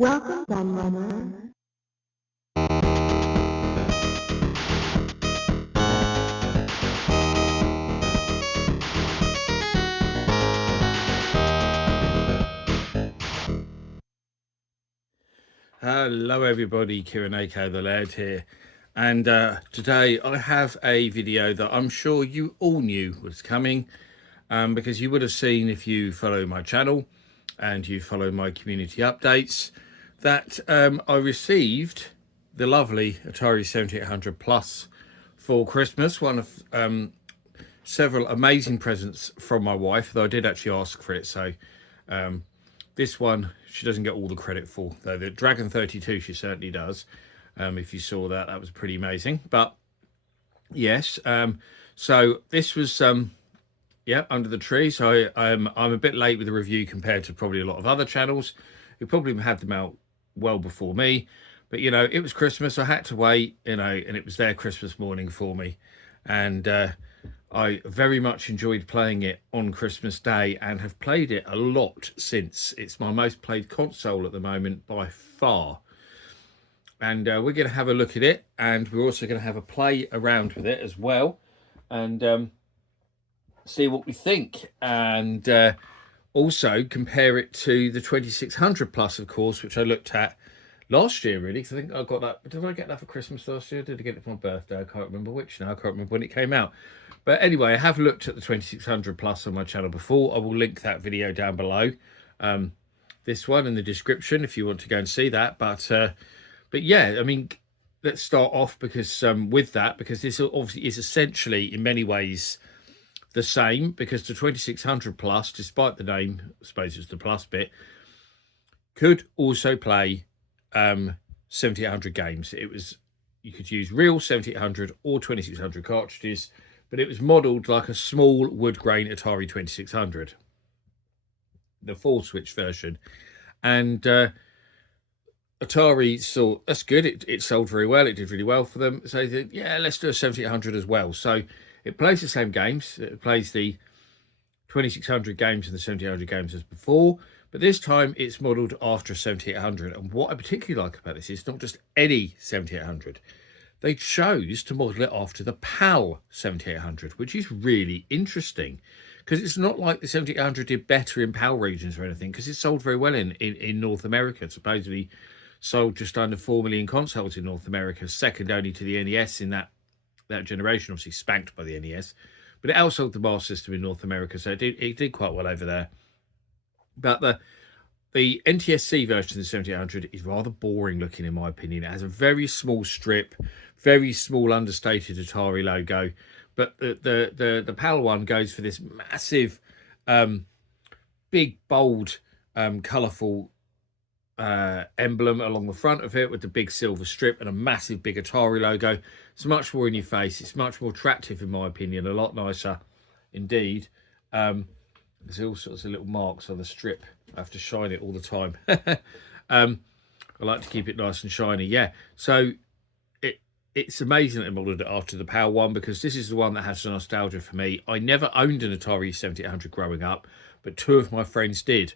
Welcome, Grandmama. Hello everybody, Kieran aka the Laird here, and today I have a video that I'm sure you all knew was coming, because you would have seen if you follow my channel and you follow my community updates that I received the lovely Atari 7800 Plus for Christmas, one of several amazing presents from my wife, though I did actually ask for it, so this one she doesn't get all the credit for, though the Dragon 32 she certainly does. If you saw that, that was pretty amazing. But yes, so this was yeah, under the tree. So I'm a bit late with the review compared to probably a lot of other channels who probably had them out well before me. But you know, it was Christmas, I had to wait, you know, and it was their Christmas morning for me, and I very much enjoyed playing it on Christmas Day and have played it a lot since. It's my most played console at the moment by far. And we're going to have a look at it, and we're also going to have a play around with it as well, and see what we think, and also compare it to the 2600 Plus, of course, which I looked at last year, really, because I think I got that. Did I get that for Christmas last year? Did I get it for my birthday? I can't remember which now. I can't remember when it came out. But anyway, I have looked at the 2600 Plus on my channel before. I will link that video down below. This one in the description if you want to go and see that. But yeah, I mean, let's start off because with that, because this obviously is essentially in many ways the same, because the 2600 Plus, despite the name, I suppose it's the plus bit, could also play 7800 games. It was, you could use real 7800 or 2600 cartridges, but it was modeled like a small wood grain Atari 2600, the full switch version. And Atari saw that's good. It sold very well. It did really well for them. So they said, yeah, let's do a 7800 as well. So it plays the same games. It plays the 2600 games and the 7800 games as before, but this time it's modelled after a 7800. And what I particularly like about this is not just any 7800. They chose to model it after the PAL 7800, which is really interesting, because it's not like the 7800 did better in PAL regions or anything, because it sold very well in North America. It supposedly sold just under 4 million consoles in North America, second only to the NES in that generation, obviously spanked by the NES. But it outsold the Master System in North America, so it did quite well over there. But the NTSC version of the 7800 is rather boring looking, in my opinion. It has a very small strip, very small understated Atari logo. But the PAL one goes for this massive, big, bold, colourful emblem along the front of it with the big silver strip and a massive big Atari logo. It's much more in your face. It's much more attractive, in my opinion. A lot nicer indeed. There's all sorts of little marks on the strip. I have to shine it all the time. I like to keep it nice and shiny. Yeah, so it's amazing that I modelled it after the PAL one, because this is the one that has the nostalgia for me. I never owned an Atari 7800 growing up, but two of my friends did.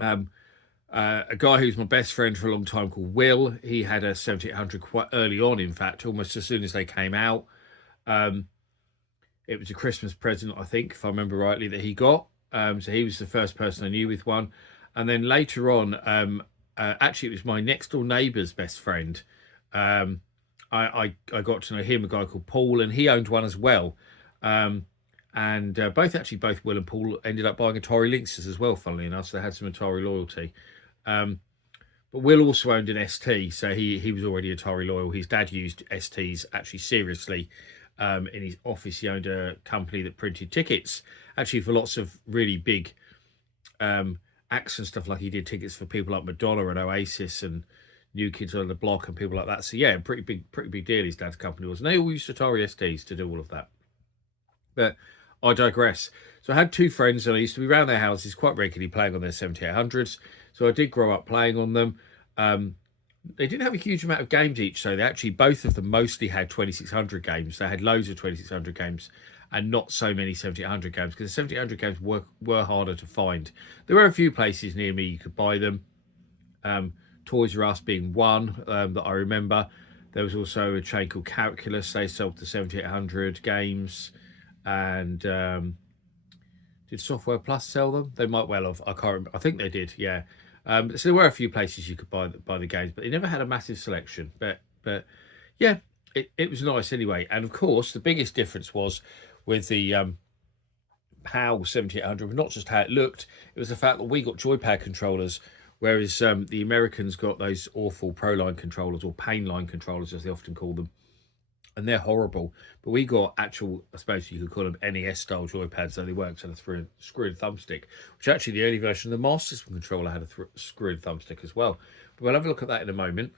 A guy who's my best friend for a long time called Will, he had a 7800 quite early on, in fact, almost as soon as they came out. It was a Christmas present, I think, if I remember rightly, that he got. So he was the first person I knew with one. And then later on, actually, it was my next door neighbour's best friend. I got to know him, a guy called Paul, and he owned one as well. And both Will and Paul ended up buying Atari Lynxes as well, funnily enough. So they had some Atari loyalty. But Will also owned an ST, so he was already Atari loyal. His dad used STs actually seriously. In his office, he owned a company that printed tickets, actually, for lots of really big acts and stuff. Like he did tickets for people like Madonna and Oasis and New Kids on the Block and people like that. So yeah, pretty big deal his dad's company was. And they all used Atari STs to do all of that. But I digress. So I had two friends, and I used to be around their houses quite regularly playing on their 7800s. So I did grow up playing on them. They didn't have a huge amount of games each, so they actually, both of them mostly had 2600 games. They had loads of 2600 games and not so many 7800 games, because the 7800 games were harder to find. There were a few places near me you could buy them, Toys R Us being one that I remember. There was also a chain called Calculus. They sold the 7800 games. And did Software Plus sell them? They might well have. I can't remember. I think they did, yeah. So there were a few places you could buy the games, but they never had a massive selection. But yeah, it was nice anyway. And of course, the biggest difference was with the PAL 7800, not just how it looked, it was the fact that we got joypad controllers, whereas the Americans got those awful Proline controllers, or Painline controllers as they often call them, and they're horrible. But we got actual, I suppose you could call them NES style joypads, so they work, so the screw and thumbstick, which actually the early version of the Master System controller had a screw and thumbstick as well. But we'll have a look at that in a moment.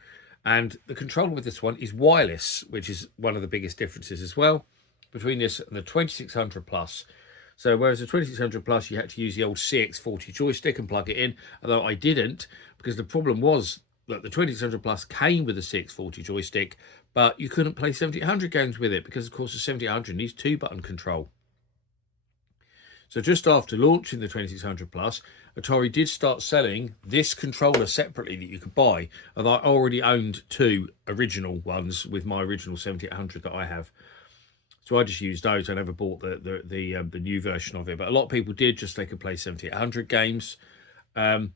And the controller with this one is wireless, which is one of the biggest differences as well between this and the 2600 Plus. So whereas the 2600 Plus, you had to use the old CX40 joystick and plug it in, although I didn't, because the problem was that the 2600 Plus came with a CX40 joystick, but you couldn't play 7800 games with it because, of course, the 7800 needs 2-button control. So just after launching the 2600 Plus, Atari did start selling this controller separately that you could buy, and I already owned 2 original ones with my original 7800 that I have. So I just used those. I never bought the new version of it, but a lot of people did, just they could play 7800 games. So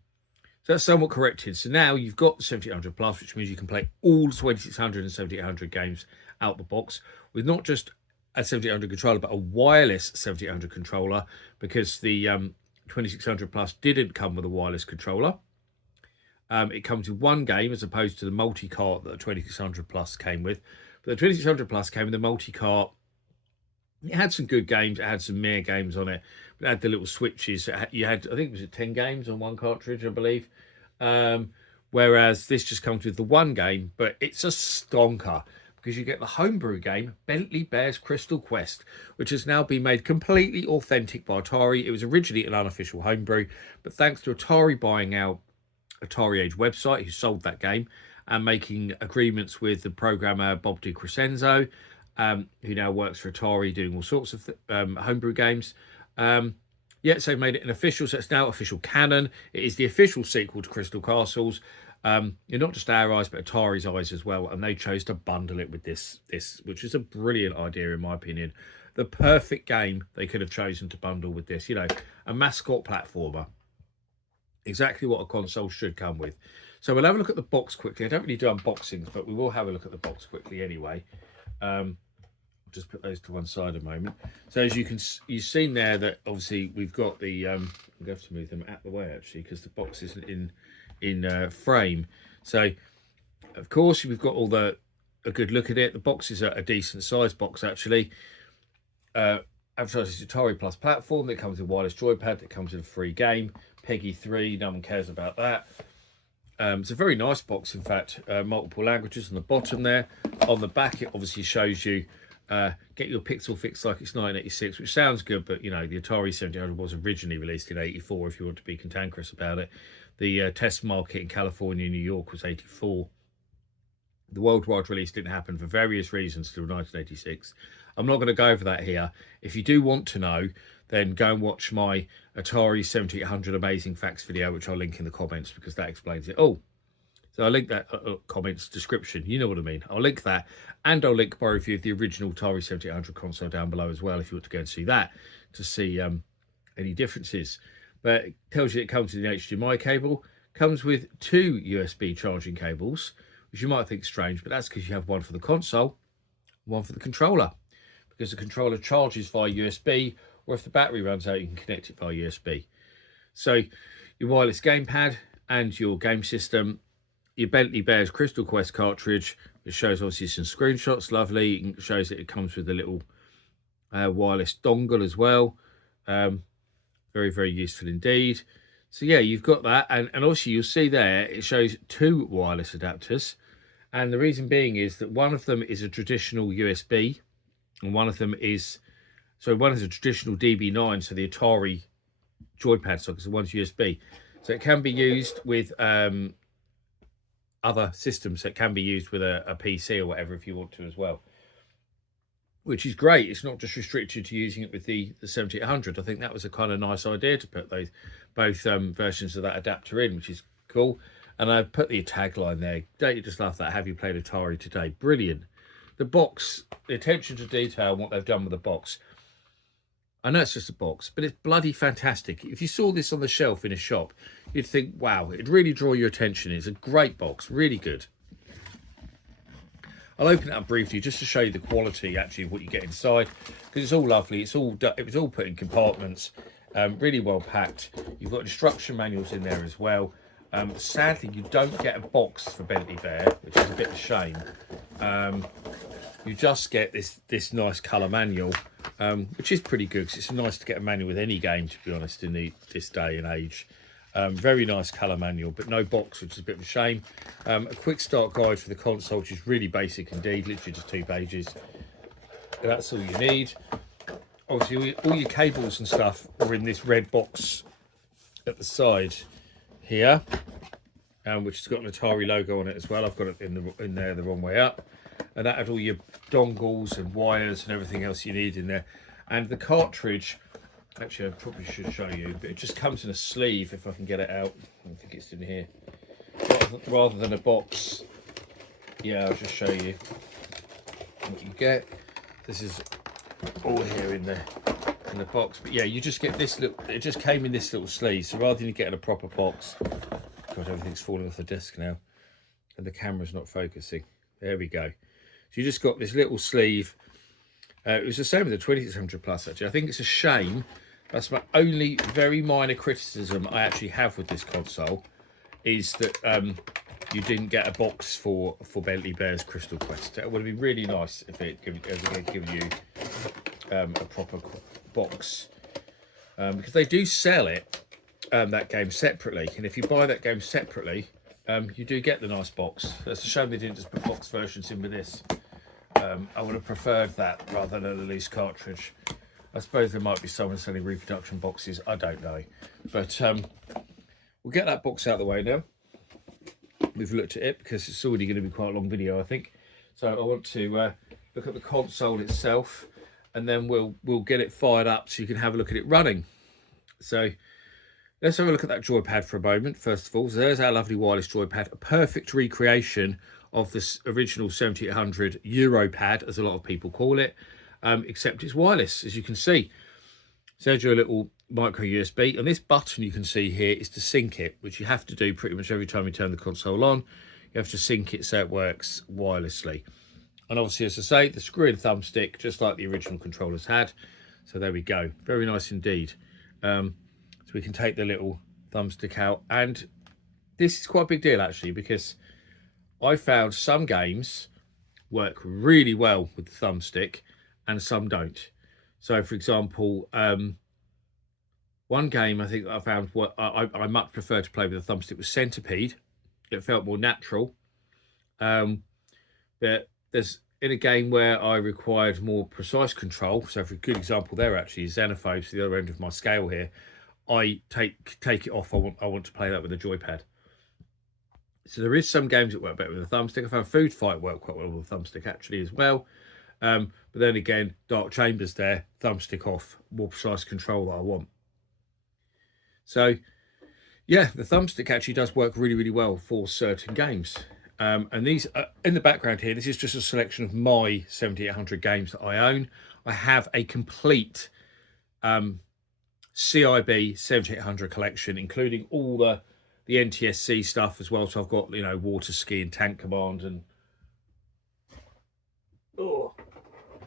that's somewhat corrected. So now you've got the 7800 Plus, which means you can play all 2600 and 7800 games out the box with not just a 7800 controller, but a wireless 7800 controller, because the 2600 Plus didn't come with a wireless controller. It comes with one game as opposed to the multi-cart that the 2600 Plus came with. But the 2600 Plus came with a multi-cart. It had some good games. It had some mere games on it. But it had the little switches. You had, I think it was 10 games on one cartridge, I believe. Whereas this just comes with the one game, but it's a stonker because you get the Homebrew game, Bentley Bear's Crystal Quest, which has now been made completely authentic by Atari. It was originally an unofficial Homebrew, but thanks to Atari buying out Atari Age website, who sold that game, and making agreements with the programmer Bob DiCrescenzo, who now works for Atari doing all sorts of homebrew games. Yeah, so they've made it an official, so it's now official canon. It is the official sequel to Crystal Castles. You're not just our eyes, but Atari's eyes as well, and they chose to bundle it with this, which is a brilliant idea in my opinion. The perfect game they could have chosen to bundle with this, you know, a mascot platformer. Exactly what a console should come with. So we'll have a look at the box quickly. I don't really do unboxings, but we will have a look at the box quickly anyway. I'll just put those to one side a moment. So as you've seen there that obviously we've got the I'm going to have to move them out the way actually because the box isn't in frame. So of course we've got all a good look at it. The box is a decent size box actually. Advertises Atari Plus platform that comes with wireless joypad, that comes with a free game, Peggy 3, no one cares about that. It's a very nice box, in fact, multiple languages on the bottom there. On the back, it obviously shows you get your pixel fixed like it's 1986, which sounds good, but you know, the Atari 7800 was originally released in 84, if you want to be cantankerous about it. The test market in California and New York was 84. The worldwide release didn't happen for various reasons till 1986. I'm not going to go over that here. If you do want to know, then go and watch my Atari 7800 Amazing Facts video, which I'll link in the comments because that explains it. Oh, so I'll link that comments description. You know what I mean. I'll link that, and I'll link my review of the original Atari 7800 console down below as well if you want to go and see that to see any differences. But it tells you it comes with an HDMI cable, comes with 2 USB charging cables, which you might think strange, but that's because you have one for the console, one for the controller, because the controller charges via USB, or if the battery runs out, you can connect it via USB. So your wireless gamepad and your game system, your Bentley Bear's Crystal Quest cartridge, it shows obviously some screenshots, lovely. It shows that it comes with a little wireless dongle as well. Very, very useful indeed. So yeah, you've got that, and obviously you'll see there it shows 2 wireless adapters, and the reason being is that one of them is a traditional USB, and one of them is one is a traditional DB9, so the Atari joypad socket, so one's USB, so it can be used with other systems. So it can be used with a PC or whatever if you want to as well, which is great. It's not just restricted to using it with the 7800. I think that was a kind of nice idea to put both versions of that adapter in, which is cool. And I put the tagline there. Don't you just love that? Have you played Atari today? Brilliant. The box, the attention to detail, and what they've done with the box. I know it's just a box, but it's bloody fantastic. If you saw this on the shelf in a shop, you'd think, wow, it'd really draw your attention. It's a great box, really good. I'll open it up briefly just to show you the quality actually of what you get inside, because it's all lovely. It was all put in compartments, really well packed. You've got instruction manuals in there as well. Sadly, you don't get a box for Bentley Bear, which is a bit of a shame. You just get this nice colour manual, which is pretty good, because it's nice to get a manual with any game, to be honest, in this day and age. Very nice colour manual, but no box, which is a bit of a shame. A quick start guide for the console, which is really basic indeed, literally just 2 pages. That's all you need. Obviously, all your cables and stuff are in this red box at the side here, which has got an Atari logo on it as well. I've got it in there the wrong way up. And that had all your dongles and wires and everything else you need in there. And the cartridge, actually I probably should show you, but it just comes in a sleeve if I can get it out. I think it's in here. Rather than a box. Yeah, I'll just show you what you get. This is all here in the box. But yeah, you just get this little, it just came in this little sleeve. So rather than getting a proper box, God, everything's falling off the desk now. And the camera's not focusing. There we go. So you just got this little sleeve. It was the same with the 2600 Plus, actually. I think it's a shame. That's my only very minor criticism I actually have with this console, is that you didn't get a box for Bentley Bear's Crystal Quest. It would have been really nice if it given you a proper box, because they do sell it, that game separately. And if you buy that game separately, you do get the nice box. It's a shame they didn't just put box versions in with this. I would have preferred that rather than a loose cartridge. I suppose there might be someone selling reproduction boxes. I don't know. But we'll get that box out of the way now. We've looked at it because it's already going to be quite a long video, I think. So I want to look at the console itself, and then we'll get it fired up so you can have a look at it running. So let's have a look at that joypad for a moment, first of all. So there's our lovely wireless joypad, a perfect recreation of this original 7800 Europad, as a lot of people call it, except it's wireless, as you can see. So there's your little micro USB, and this button you can see here is to sync it, which you have to do pretty much every time you turn the console on. You have to sync it so it works wirelessly. And obviously, as I say, the screw and thumbstick, just like the original controllers had. So there we go, very nice indeed. So we can take the little thumbstick out, and this is quite a big deal actually, because I found some games work really well with the thumbstick and some don't. So for example, one game I think I found what I much prefer to play with a thumbstick was Centipede. It felt more natural. But there's in a game where I required more precise control. So for a good example there actually is Xenophobes, the other end of my scale here. I take it off. I want to play that with a joypad. So there is some games that work better with a thumbstick. I found Food Fight worked quite well with a thumbstick actually as well. But then again, Dark Chambers there, thumbstick off, more precise control that I want. So yeah, the thumbstick actually does work really, really well for certain games. And these in the background here, this is just a selection of my 7800 games that I own. I have a complete CIB 7800 collection, including all the NTSC stuff as well. So I've got, you know, Water Ski and Tank Command, and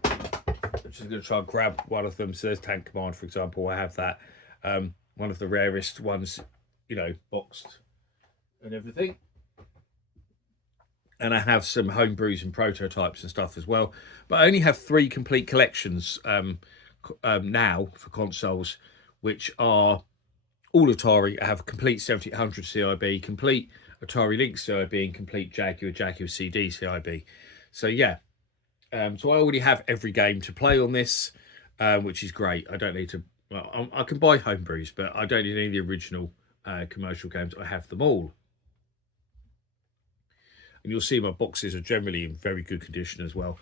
I'm just going to try and grab one of them. So there's Tank Command, for example. I have that, one of the rarest ones, you know, boxed and everything. And I have some homebrews and prototypes and stuff as well. But I only have 3 complete collections now for consoles, which are all Atari. I have complete 7800 CIB, complete Atari Lynx CIB, and complete Jaguar CD CIB. So yeah, so I already have every game to play on this, which is great. I don't need to, well, I can buy homebrews, but I don't need any of the original commercial games. I have them all. And you'll see my boxes are generally in very good condition as well.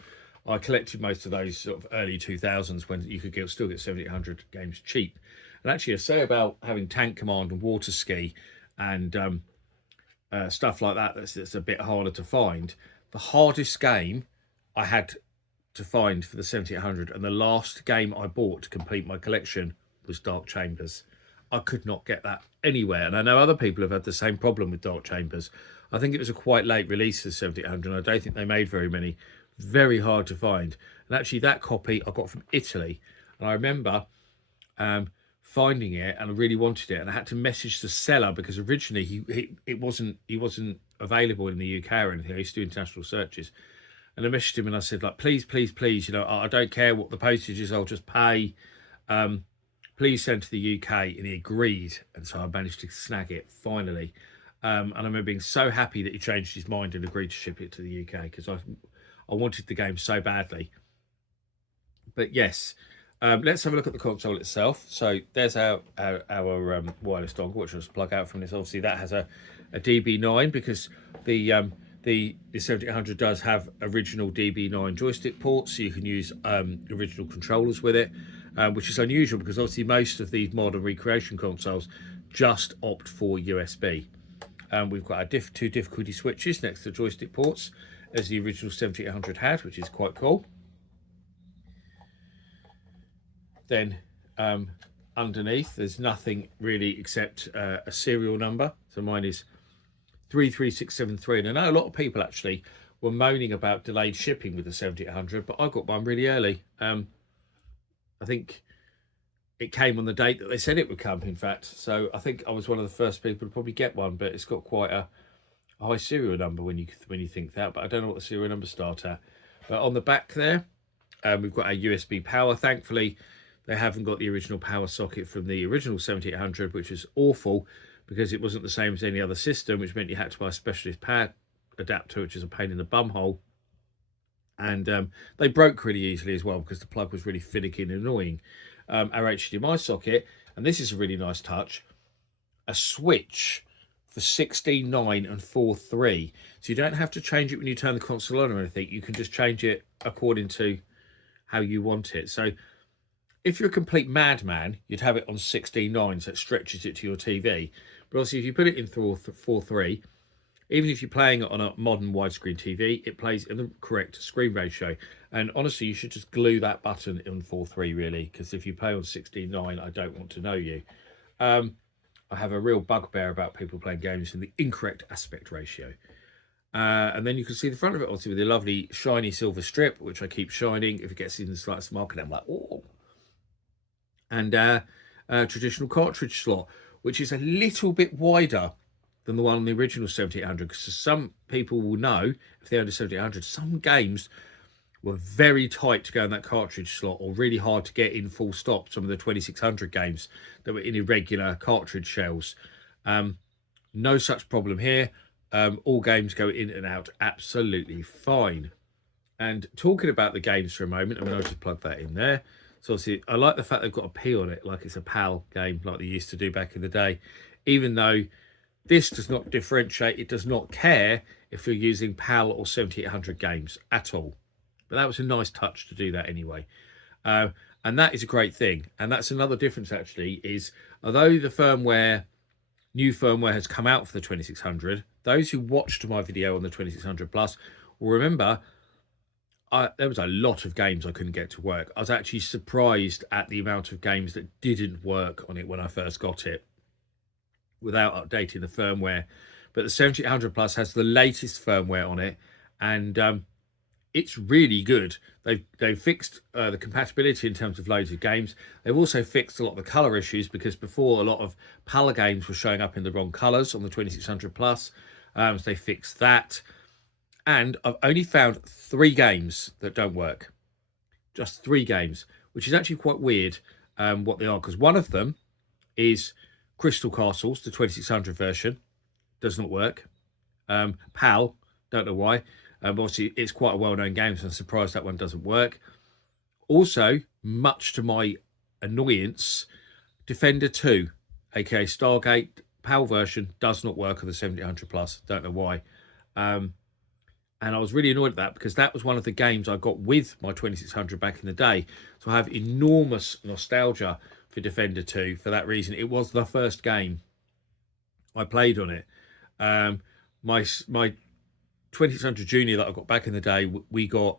I collected most of those sort of early 2000s when you could still get 7800 games cheap. And actually, I say about having Tank Command and Water Ski and stuff like that that's a bit harder to find. The hardest game I had to find for the 7800, and the last game I bought to complete my collection, was Dark Chambers. I could not get that anywhere, and I know other people have had the same problem with Dark Chambers. I think it was a quite late release of 7800, and I don't think they made very many. Very hard to find. And actually that copy I got from Italy, and I remember finding it, and I really wanted it, and I had to message the seller because originally he wasn't available in the UK or anything. I used to do international searches, and I messaged him and I said, like, please, you know, I don't care what the postage is, I'll just pay. Please send to the UK, and he agreed, and so I managed to snag it finally. And I remember being so happy that he changed his mind and agreed to ship it to the UK because I wanted the game so badly. But yes, let's have a look at the console itself. So there's our wireless dongle, which I'll just plug out from this. Obviously, that has a DB9 because the 7800 does have original DB9 joystick ports, so you can use original controllers with it, which is unusual because obviously most of these modern recreation consoles just opt for USB. We've got our two difficulty switches next to the joystick ports, as the original 7800 had, which is quite cool. Then underneath, there's nothing really except a serial number. So mine is 33673. And I know a lot of people actually were moaning about delayed shipping with the 7800, but I got mine really early. I think it came on the date that they said it would come, in fact. So I think I was one of the first people to probably get one, but it's got quite a high serial number when you think that, but I don't know what the serial number start at. But on the back there, we've got our USB power. Thankfully, they haven't got the original power socket from the original 7800, which is awful because it wasn't the same as any other system, which meant you had to buy a specialist power adapter, which is a pain in the bum hole. And they broke really easily as well because the plug was really finicky and annoying. Our HDMI socket, and this is a really nice touch, a switch for 16.9 and 4.3, so you don't have to change it when you turn the console on or anything. You can just change it according to how you want it. So if you're a complete madman, you'd have it on 16.9, so it stretches it to your TV. But obviously if you put it in 4.3, even if you're playing it on a modern widescreen TV, it plays in the correct screen ratio. And honestly, you should just glue that button on 4.3 really, because if you play on 16.9, I don't want to know you. I have a real bugbear about people playing games in the incorrect aspect ratio. And then you can see the front of it, obviously, with the lovely shiny silver strip, which I keep shining. If it gets even the slightest market, I'm like, oh. And a traditional cartridge slot, which is a little bit wider than the one on the original 7800, because some people will know, if they own a 7800, some games were very tight to go in that cartridge slot, or really hard to get in full stop. Some of the 2600 games that were in irregular cartridge shells. No such problem here. All games go in and out absolutely fine. And talking about the games for a moment, I mean, I'll just plug that in there. So obviously, I like the fact they've got a P on it, like it's a PAL game, like they used to do back in the day. Even though this does not differentiate, it does not care if you're using PAL or 7800 games at all. But that was a nice touch to do that anyway. And that is a great thing. And that's another difference, actually, is although the firmware, new firmware has come out for the 2600, those who watched my video on the 2600 Plus will remember there was a lot of games I couldn't get to work. I was actually surprised at the amount of games that didn't work on it when I first got it without updating the firmware. But the 7800 Plus has the latest firmware on it, and it's really good. They've fixed the compatibility in terms of loads of games. They've also fixed a lot of the color issues, because before a lot of PAL games were showing up in the wrong colors on the 2600 Plus. So they fixed that. And I've only found 3 games that don't work. Just 3 games, which is actually quite weird what they are, because one of them is Crystal Castles, the 2600 version, does not work. PAL, don't know why. Obviously, it's quite a well-known game, so I'm surprised that one doesn't work. Also, much to my annoyance, Defender 2, aka Stargate, PAL version, does not work on the 7800 Plus. Don't know why. And I was really annoyed at that, because that was one of the games I got with my 2600 back in the day. So I have enormous nostalgia for Defender 2 for that reason. It was the first game I played on it. my 2600 Junior that I got back in the day, we got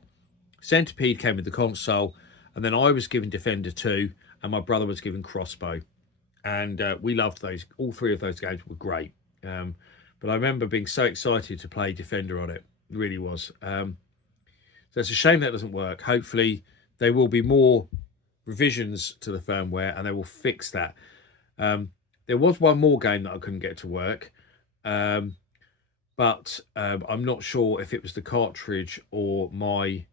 Centipede came with the console, and then I was given Defender 2, and my brother was given Crossbow, and we loved those. All three of those games were great. But I remember being so excited to play Defender on it. It really was. So it's a shame that doesn't work. Hopefully there will be more revisions to the firmware and they will fix that. There was one more game that I couldn't get to work, but I'm not sure if it was the cartridge or my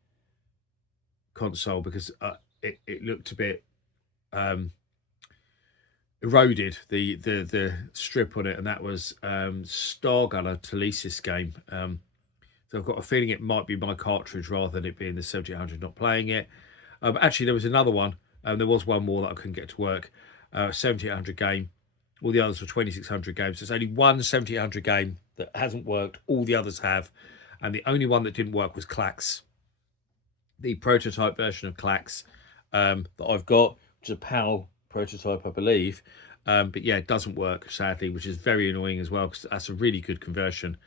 console, because it looked a bit eroded, the strip on it, and that was Stargunner Telesis game. So I've got a feeling it might be my cartridge rather than it being the 7800 not playing it. Actually, there was another one. There was one more that I couldn't get to work. 7800 game. All the others were 2600 games. There's only one 7800 game that hasn't worked. All the others have. And the only one that didn't work was Clax. The prototype version of Clax that I've got, which is a PAL prototype, I believe. But yeah, it doesn't work, sadly, which is very annoying as well, because that's a really good conversion.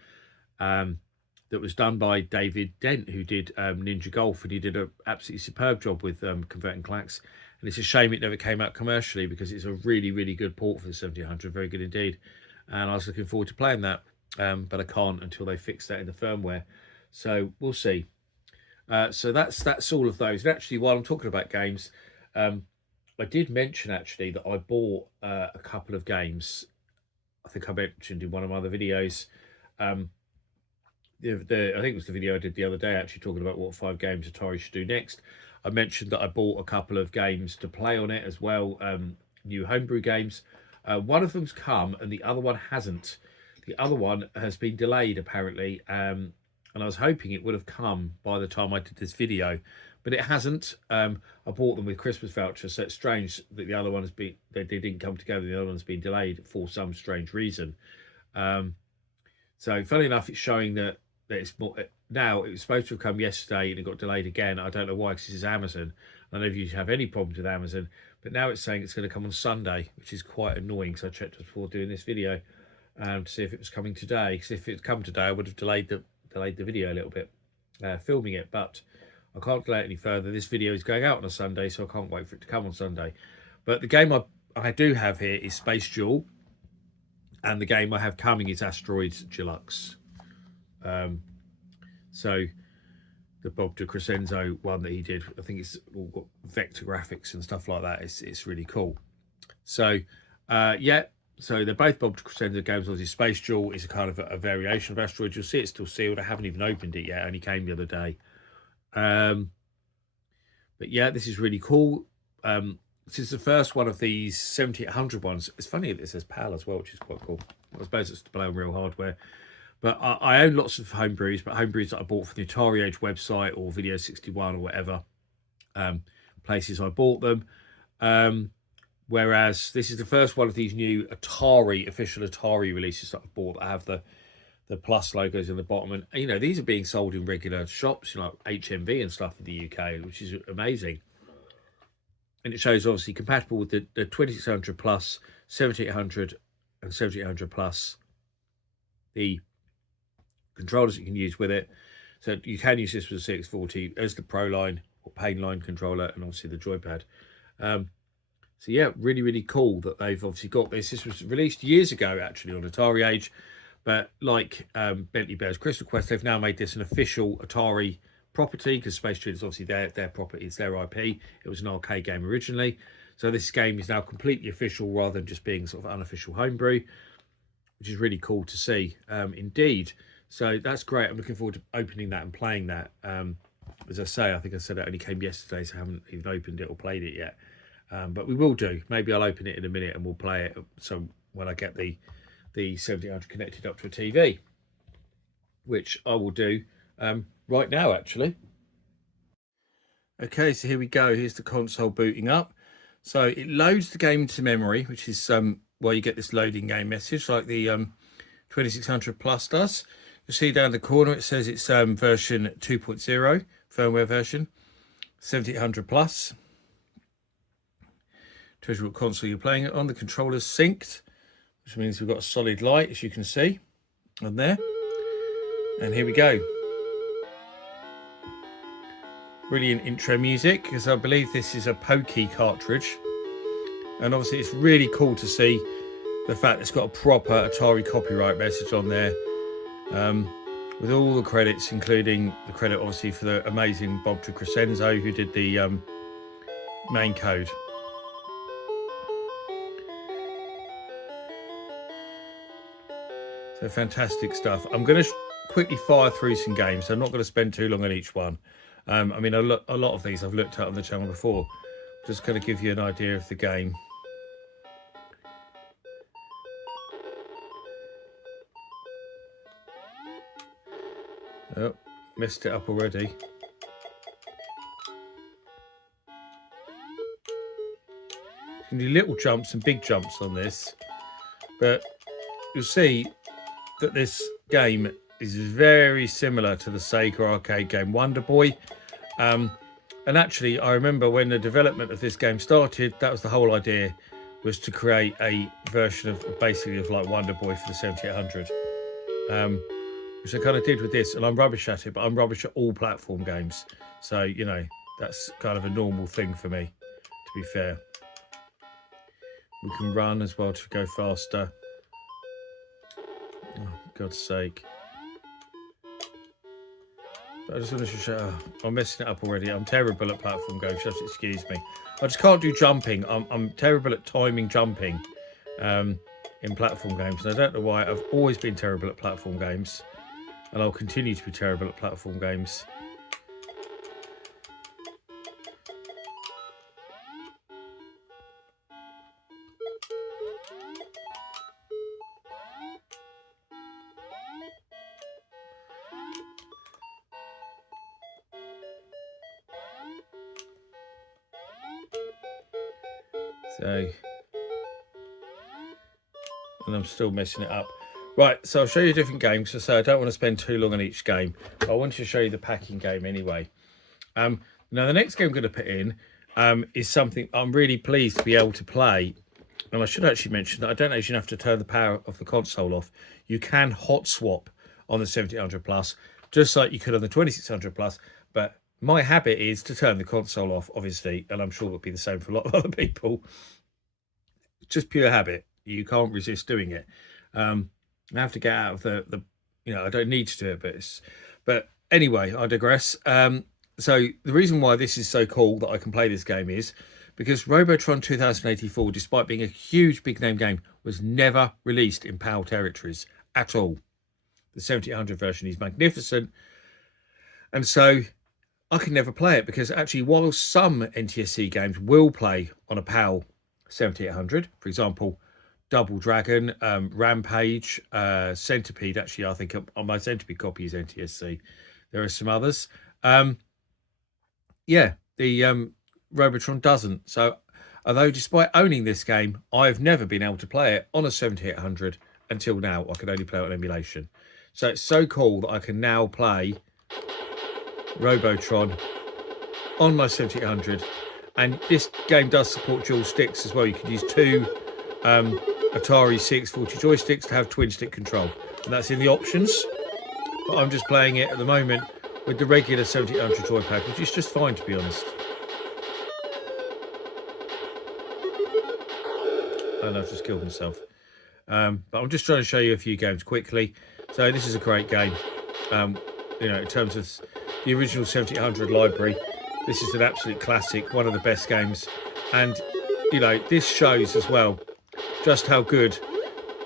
That was done by David Dent, who did Ninja Golf, and he did an absolutely superb job with converting Clax. And it's a shame it never came out commercially, because it's a really, really good port for the 7800, very good indeed. And I was looking forward to playing that, but I can't until they fix that in the firmware. So we'll see. So that's all of those. And actually, while I'm talking about games, I did mention actually that I bought a couple of games. I think I mentioned in one of my other videos. I think it was the video I did the other day, actually talking about what 5 games Atari should do next. I mentioned that I bought a couple of games to play on it as well, new homebrew games. One of them's come and the other one hasn't. The other one has been delayed apparently, and I was hoping it would have come by the time I did this video, but it hasn't. I bought them with Christmas vouchers, so it's strange that the other one has been, they didn't come together. The other one's been delayed for some strange reason. So funny enough, it's showing that it's more now. It was supposed to have come yesterday and it got delayed again. I don't know why, because this is Amazon. I don't know if you have any problems with Amazon, but now it's saying it's going to come on Sunday, which is quite annoying. So I checked just before doing this video to see if it was coming today. Because if it's come today, I would have delayed the video a little bit, filming it. But I can't delay it any further. This video is going out on a Sunday, so I can't wait for it to come on Sunday. But the game I do have here is Space Duel, and the game I have coming is Asteroids Deluxe. So the Bob DeCrescenzo one that he did, I think it's all got vector graphics and stuff like that. It's really cool. So yeah, so they're both Bob DeCrescenzo games. Obviously, Space Duel is a kind of a variation of Asteroids. You'll see it's still sealed. I haven't even opened it yet. It only came the other day. But yeah, this is really cool. This is the first one of these 7800 ones. It's funny that it says PAL as well, which is quite cool. I suppose it's to play on real hardware. But I own lots of homebrews, but homebrews that I bought from the Atari Age website or Video 61 or whatever places I bought them. Whereas this is the first one of these new official Atari releases that I've bought that have the plus logos in the bottom. And, you know, these are being sold in regular shops, you know, like HMV and stuff in the UK, which is amazing. And it shows obviously compatible with the 2600 plus, 7800 and 7800 plus. The controllers you can use with it. So you can use this with the 640 as the Pro Line or Pain Line controller, and obviously the joypad. So yeah, really, really cool that they've obviously got this. This was released years ago, actually, on Atari Age. But like Bentley Bears Crystal Quest, they've now made this an official Atari property, because Space Duel is obviously their property, it's their IP. It was an arcade game originally. So this game is now completely official rather than just being sort of unofficial homebrew, which is really cool to see, indeed. So that's great. I'm looking forward to opening that and playing that. As I say, I think I said it only came yesterday, so I haven't even opened it or played it yet. But we will do. Maybe I'll open it in a minute and we'll play it. So when I get the 7800 connected up to a TV, which I will do right now, actually. Okay, so here we go. Here's the console booting up. So it loads the game into memory, which is where you get this loading game message, like the 2600 Plus does. You'll see down the corner it says it's version 2.0 firmware version, 7800 Plus. Tells you what console you're playing it on. The controller's synced, which means we've got a solid light, as you can see on there. And here we go. Brilliant intro music, because I believe this is a Pokey cartridge. And obviously it's really cool to see the fact it's got a proper Atari copyright message on there. With all the credits, including the credit obviously for the amazing Bob Crescenzo who did the main code. So fantastic stuff. I'm going to quickly fire through some games. I'm not going to spend too long on each one. I mean, a lot of these I've looked at on the channel before. Just going to give you an idea of the game. Oh, messed it up already. You can do little jumps and big jumps on this, but you'll see that this game is very similar to the Sega arcade game Wonder Boy. And actually, I remember when the development of this game started, that was the whole idea, was to create a version of basically of like Wonder Boy for the 7800. Which I kind of did with this, and I'm rubbish at it, but I'm rubbish at all platform games. So, you know, that's kind of a normal thing for me, to be fair. We can run as well to go faster. Oh, God's sake. But I just wanted to show, I'm messing it up already. I'm terrible at platform games, just excuse me. I just can't do jumping. I'm terrible at timing jumping in platform games. And I don't know why. I've always been terrible at platform games. And I'll continue to be terrible at platform games. So, and I'm still messing it up. Right, so I'll show you different games. So I don't want to spend too long on each game. But I want to show you the packing game anyway. Now, the next game I'm going to put in is something I'm really pleased to be able to play. And I should actually mention that I don't actually have to turn the power of the console off. You can hot swap on the 7800 Plus, just like you could on the 2600 Plus. But my habit is to turn the console off, obviously, and I'm sure it would be the same for a lot of other people. Just pure habit. You can't resist doing it. I have to get out of the you know, I don't need to do it, but anyway, I digress. So the reason why this is so cool that I can play this game is because Robotron 2084, despite being a huge big name game, was never released in PAL territories at all. The 7800 version is magnificent, and so I can never play it because actually, while some NTSC games will play on a PAL 7800, for example, Double Dragon, Rampage, Centipede. Actually, I think on my Centipede copy is NTSC. There are some others. Yeah, the Robotron doesn't. So, although despite owning this game, I've never been able to play it on a 7800 until now. I could only play it on emulation. So it's so cool that I can now play Robotron on my 7800. And this game does support dual sticks as well. You can use two Atari 640 joysticks to have twin stick control, and that's in the options, but I'm just playing it at the moment with the regular 7800 joypad, which is just fine, to be honest. And I've just killed myself, but I'm just trying to show you a few games quickly. So this is a great game. You know, in terms of the original 7800 library, this is an absolute classic, one of the best games. And you know, this shows as well just how good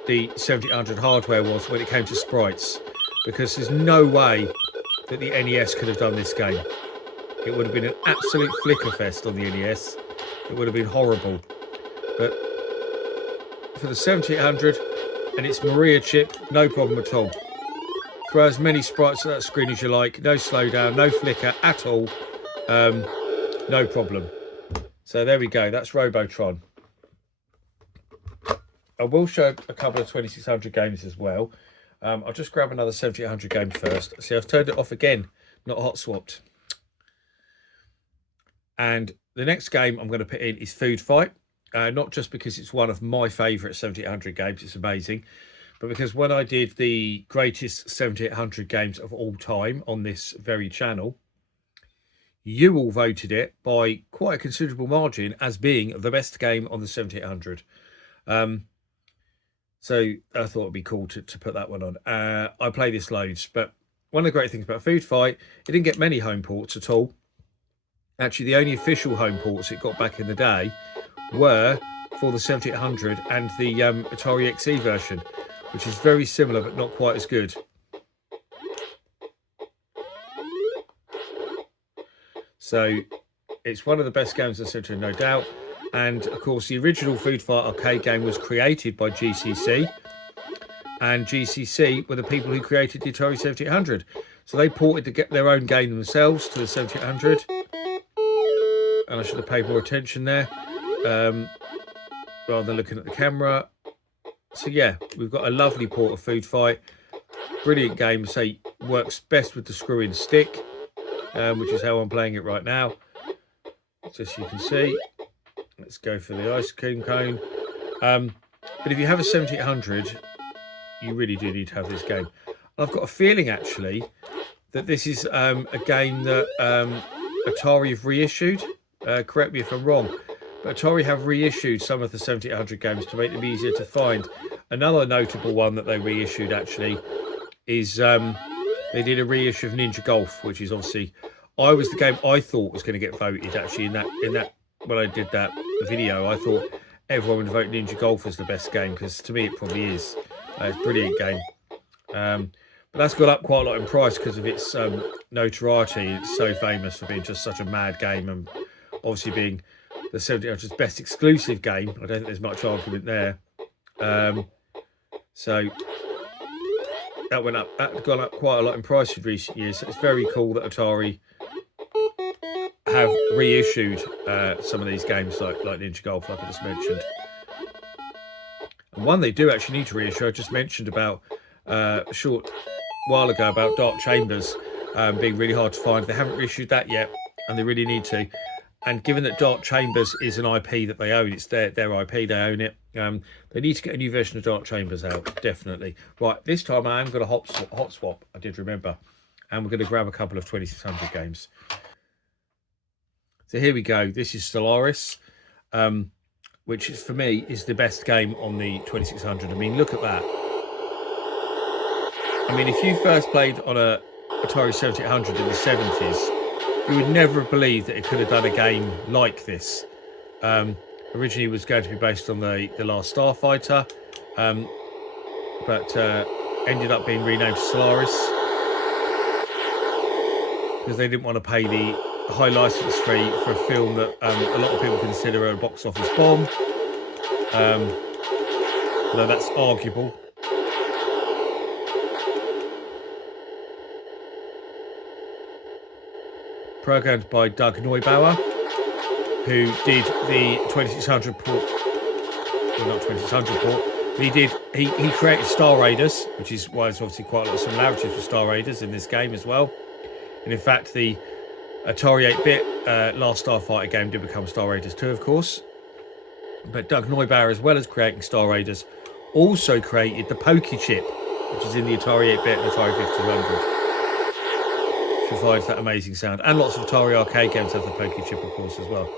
the 7800 hardware was when it came to sprites, because there's no way that the NES could have done this game. It would have been an absolute flicker fest on the NES. It would have been horrible. But for the 7800 and its Maria chip, no problem at all. Throw as many sprites at that screen as you like, no slowdown, no flicker at all, no problem. So there we go, that's Robotron. I will show a couple of 2600 games as well. I'll just grab another 7800 game first. See, I've turned it off again, not hot swapped. And the next game I'm going to put in is Food Fight. Not just because it's one of my favourite 7800 games, it's amazing, but because when I did the greatest 7800 games of all time on this very channel, you all voted it by quite a considerable margin as being the best game on the 7800. So I thought it'd be cool to put that one on. I play this loads, but one of the great things about Food Fight, it didn't get many home ports at all. Actually, the only official home ports it got back in the day were for the 7800 and the Atari XE version, which is very similar but not quite as good. So it's one of the best games of the 7800, no doubt. And of course, the original Food Fight arcade game was created by GCC, and GCC were the people who created the Atari 7800. So they ported their own game themselves to the 7800. And I should have paid more attention there, rather than looking at the camera. So yeah, we've got a lovely port of Food Fight. Brilliant game. Say works best with the screw-in stick, which is how I'm playing it right now. Just so you can see. Let's go for the ice cream cone. But if you have a 7800, you really do need to have this game. I've got a feeling actually that this is a game that Atari have reissued. Correct me if I'm wrong, but Atari have reissued some of the 7800 games to make them easier to find. Another notable one that they reissued actually is they did a reissue of Ninja Golf, which is obviously was the game I thought was going to get voted actually in that when I did that video. I thought everyone would vote Ninja Golf as the best game, because to me it probably is. It's a brilliant game. But that's gone up quite a lot in price because of its notoriety. It's so famous for being just such a mad game, and obviously being the 7800's best exclusive game. I don't think there's much argument there. So that gone up quite a lot in price in recent years. So it's very cool that Atari have reissued some of these games like Ninja Golf, like I just mentioned. And one they do actually need to reissue, I just mentioned about a short while ago about Dark Chambers being really hard to find. They haven't reissued that yet, and they really need to. And given that Dark Chambers is an IP that they own, it's their IP, they own it, they need to get a new version of Dark Chambers out, definitely. Right, this time I am going to hot swap, I did remember, and we're going to grab a couple of 2600 games. So here we go. This is Stellaris, which is, for me, is the best game on the 2600. I mean, look at that. I mean, if you first played on a Atari 7800 in the 70s, you would never have believed that it could have done a game like this. Originally, it was going to be based on the Last Starfighter, but ended up being renamed Stellaris because they didn't want to pay the high license fee for a film that a lot of people consider a box office bomb. Although that's arguable. Programmed by Doug Neubauer, who did the 2600 port. Well, not 2600 port. But he created Star Raiders, which is why there's obviously quite a lot of similarities with Star Raiders in this game as well. And in fact, the Atari 8-bit Last Starfighter game did become Star Raiders 2, of course. But Doug Neubauer, as well as creating Star Raiders, also created the Pokey Chip, which is in the Atari 8-bit and Atari 5200. Provides that amazing sound, and lots of Atari arcade games have the Pokey Chip, of course, as well.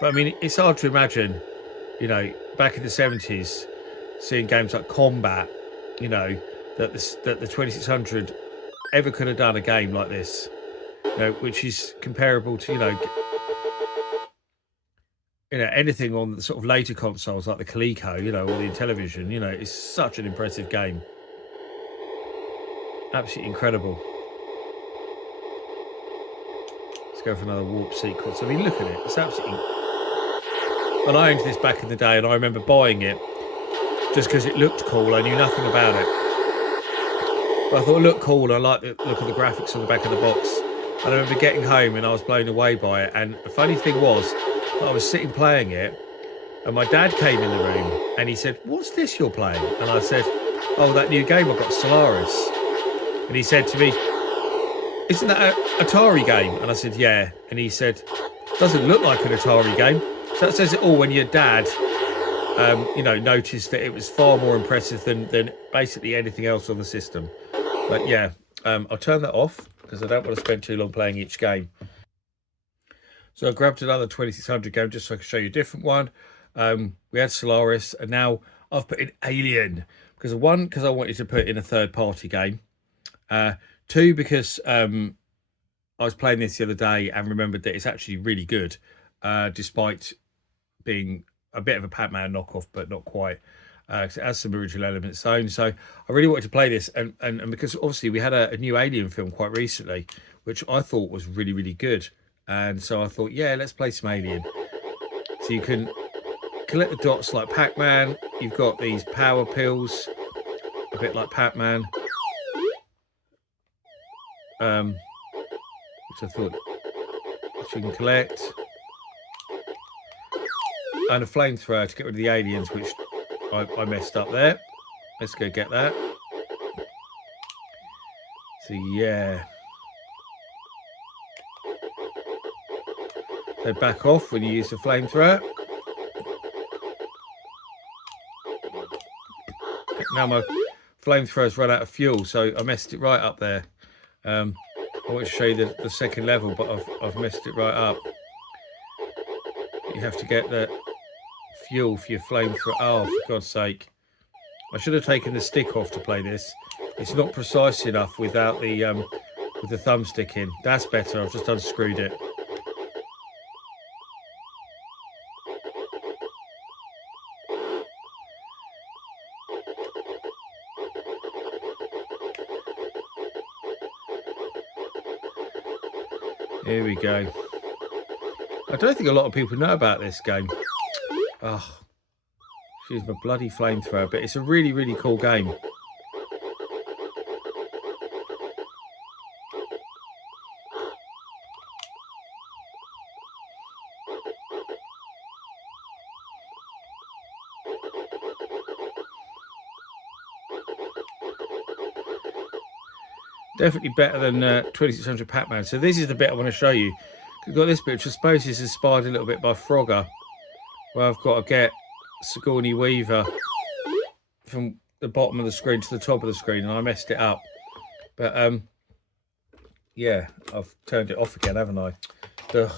But I mean, it's hard to imagine, you know, back in the 70s, seeing games like Combat, you know, that the 2600 ever could have done a game like this, you know, which is comparable to, you know, anything on the sort of later consoles like the Coleco, you know, or the Intellivision. You know, it's such an impressive game, absolutely incredible. Go for another warp sequence. I mean, look at it. It's absolutely... And I owned this back in the day, and I remember buying it just because it looked cool. I knew nothing about it, but I thought it looked cool. I liked the look of the graphics on the back of the box. And I remember getting home and I was blown away by it. And the funny thing was, I was sitting playing it, and my dad came in the room and he said, "What's this you're playing?" And I said, "Oh, that new game I got, Stellaris." And he said to me, "Isn't that an Atari game?" And I said, "Yeah." And he said, "Doesn't look like an Atari game." So that says it all when your dad you know, noticed that it was far more impressive than basically anything else on the system. But yeah, I'll turn that off because I don't want to spend too long playing each game. So I grabbed another 2600 game just so I could show you a different one. We had Solaris, and now I've put in Alien because one, because I wanted to put in a third-party game. Two, because I was playing this the other day and remembered that it's actually really good, despite being a bit of a Pac-Man knockoff, but not quite. It has some original elements of its own. So I really wanted to play this, and because obviously we had a new Alien film quite recently, which I thought was really, really good. And so I thought, yeah, let's play some Alien. So you can collect the dots like Pac-Man. You've got these power pills, a bit like Pac-Man. Which I thought you can collect. And a flamethrower to get rid of the aliens, which I messed up there. Let's go get that. So yeah. So back off when you use the flamethrower. Now my flamethrower's run out of fuel, so I messed it right up there. I want to show you the second level, but I've messed it right up. You have to get the fuel for your flamethrower. Oh, for God's sake. I should have taken the stick off to play this. It's not precise enough without the with the thumbstick in. That's better. I've just unscrewed it. Here we go. I don't think a lot of people know about this game. Oh, excuse my bloody flamethrower, but it's a really, really cool game. Definitely better than 2600 Pac-Man. So this is the bit I want to show you. We've got this bit, which I suppose is inspired a little bit by Frogger, where I've got to get Sigourney Weaver from the bottom of the screen to the top of the screen, and I messed it up. But yeah, I've turned it off again, haven't I? Ugh.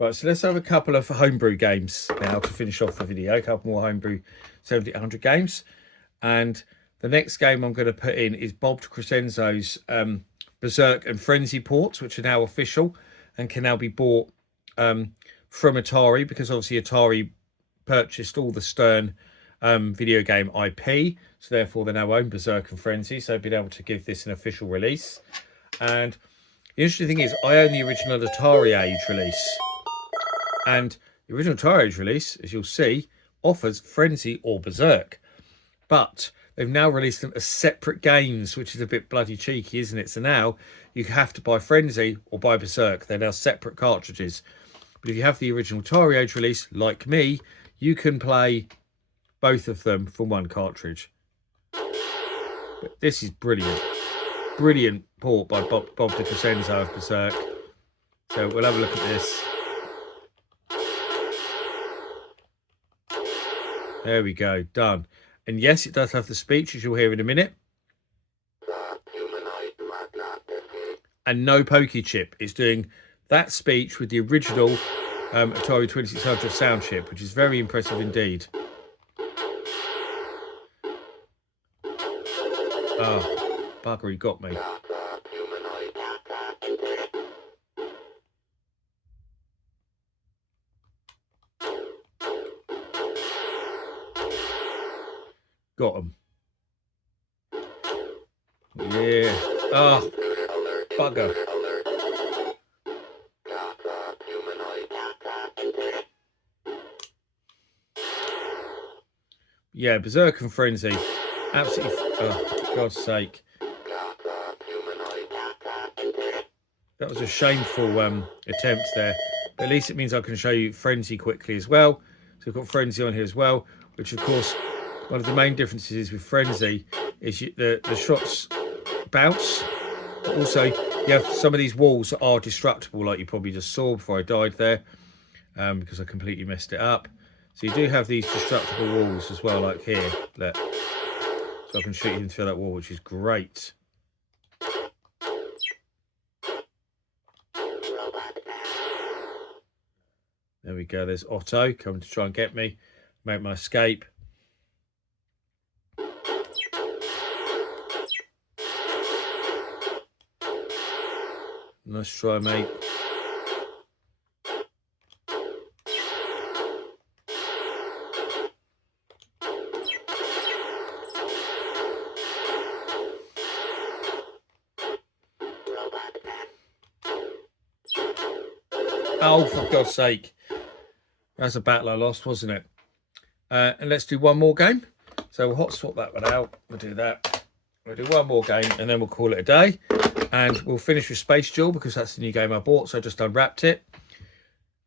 Right, so let's have a couple of homebrew games now to finish off the video. A couple more homebrew 7800 games, and the next game I'm going to put in is Bob Crescenzo's Berserk and Frenzy ports, which are now official and can now be bought from Atari, because obviously Atari purchased all the Stern video game IP, so therefore they now own Berserk and Frenzy, so I've been able to give this an official release. And the interesting thing is, I own the original Atari Age release, and the original Atari Age release, as you'll see, offers Frenzy or Berserk, but they've now released them as separate games, which is a bit bloody cheeky, isn't it? So now you have to buy Frenzy or buy Berserk. They're now separate cartridges. But if you have the original Atari Age release, like me, you can play both of them from one cartridge. But this is brilliant. Brilliant port by Bob Crescenzo of Berserk. So we'll have a look at this. There we go, done. And yes, it does have the speech, as you'll hear in a minute. And no pokey chip. It's doing that speech with the original Atari 2600 sound chip, which is very impressive indeed. Oh, bugger, he got me. Got him. Yeah. Oh, bugger. Yeah, Berserk and Frenzy. Absolutely. Oh, for God's sake. That was a shameful attempt there. But at least it means I can show you Frenzy quickly as well. So we've got Frenzy on here as well, which of course, one of the main differences is with Frenzy is the shots bounce. But also, you have some of these walls that are destructible, like you probably just saw before I died there, because I completely messed it up. So you do have these destructible walls as well, like here. Look. So I can shoot him through that wall, which is great. There we go. There's Otto coming to try and get me, make my escape. Nice try, mate. Oh, for God's sake. That's a battle I lost, wasn't it? And let's do one more game. So we'll hot swap that one out. We'll do that. We'll do one more game and then we'll call it a day. And we'll finish with Space Duel because that's the new game I bought. So I just unwrapped it.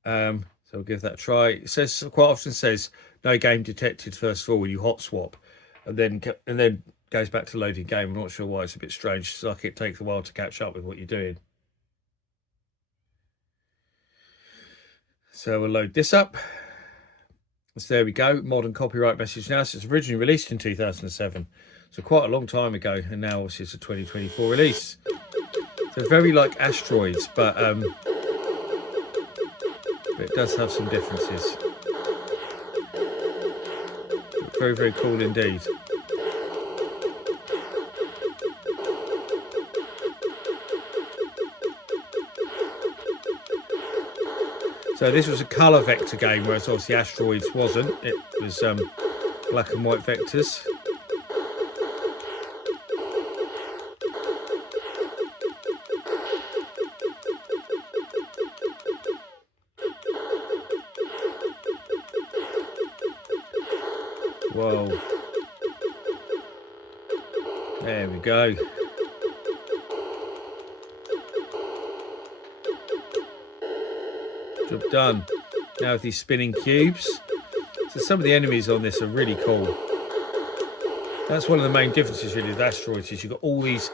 So we'll give that a try. It says, quite often says, no game detected first of all when you hot swap. And then goes back to loading game. I'm not sure why. It's a bit strange. It's like it takes a while to catch up with what you're doing. So we'll load this up. So there we go. Modern copyright message now. So it's originally released in 2007. So quite a long time ago. And now obviously it's a 2024 release. So very like Asteroids, but it does have some differences. Very, very cool indeed. So this was a colour vector game, whereas obviously Asteroids wasn't. It was black and white vectors. Whoa. There we go. Job done. Now with these spinning cubes. So some of the enemies on this are really cool. That's one of the main differences really with Asteroids is you've got all these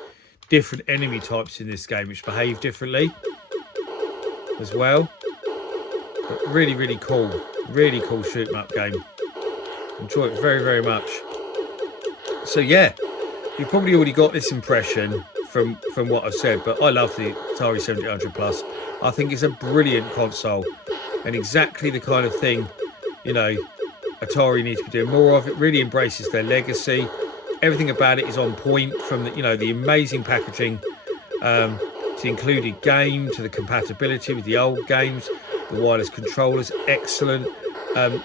different enemy types in this game which behave differently as well. But really, really cool. Really cool shoot 'em up game. Enjoy it very, very much. So yeah, you've probably already got this impression from what I've said, but I love the Atari 7800 Plus. I think it's a brilliant console and exactly the kind of thing, you know, Atari needs to be doing more of. It really embraces their legacy. Everything about it is on point, from the, you know, the amazing packaging to the included game, to the compatibility with the old games, the wireless controllers, excellent.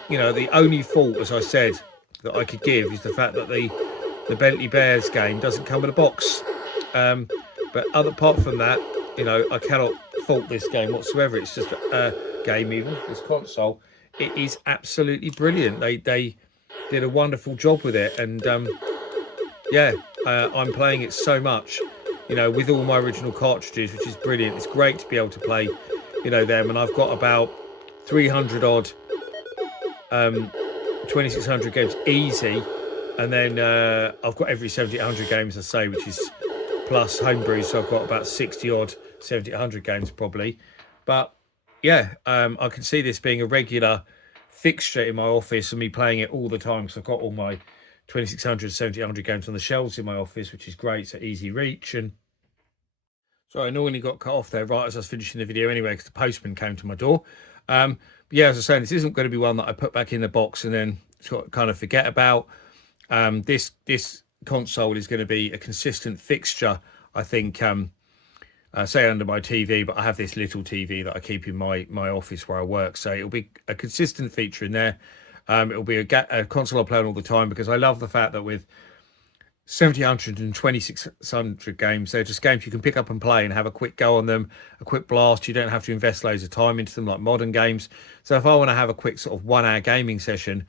You know, the only fault, as I said, that I could give is the fact that the Bentley Bears game doesn't come in a box. But apart from that, you know, I cannot fault this game whatsoever. It's just a game, even this console. It is absolutely brilliant. They did a wonderful job with it, and yeah, I'm playing it so much, you know, with all my original cartridges, which is brilliant. It's great to be able to play, you know, them, and I've got about 300 odd 2600 games easy, and then I've got every 7800 games I say, which is plus Homebrew, so I've got about 60 odd 7800 games probably. But yeah, I can see this being a regular fixture in my office and me playing it all the time, because I've got all my 2600 7800 games on the shelves in my office, which is great. So easy reach. And so I normally got cut off there right as I was finishing the video anyway, because the postman came to my door. But yeah, as I was saying, this isn't going to be one that I put back in the box and then sort of kind of forget about. This console is going to be a consistent fixture, I think, say under my TV, but I have this little TV that I keep in my office where I work, so it'll be a consistent feature in there. It'll be a console I play on all the time, because I love the fact that with 7800 and 2600 games, they're just games you can pick up and play and have a quick go on them, a quick blast. You don't have to invest loads of time into them like modern games. So if I want to have a quick sort of 1 hour gaming session,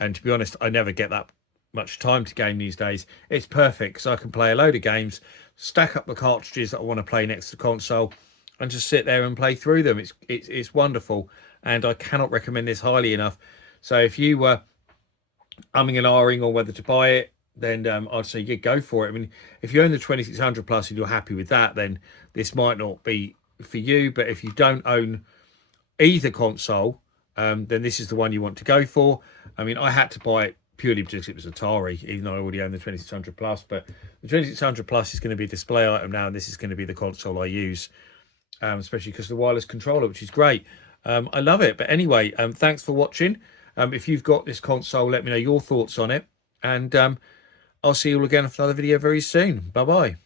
and to be honest, I never get that much time to game these days, it's perfect, because I can play a load of games, stack up the cartridges that I want to play next to the console, and just sit there and play through them. It's wonderful, and I cannot recommend this highly enough. So if you were umming and ahhing on whether to buy it, then I'd say you go for it. I mean, if you own the 2600 Plus and you're happy with that, then this might not be for you. But if you don't own either console, then this is the one you want to go for. I mean, I had to buy it purely because it was Atari, even though I already own the 2600 Plus. But the 2600 Plus is going to be a display item now, and this is going to be the console I use, especially because of the wireless controller, which is great. I love it. But anyway, thanks for watching. If you've got this console, let me know your thoughts on it. And I'll see you all again for another video very soon. Bye-bye.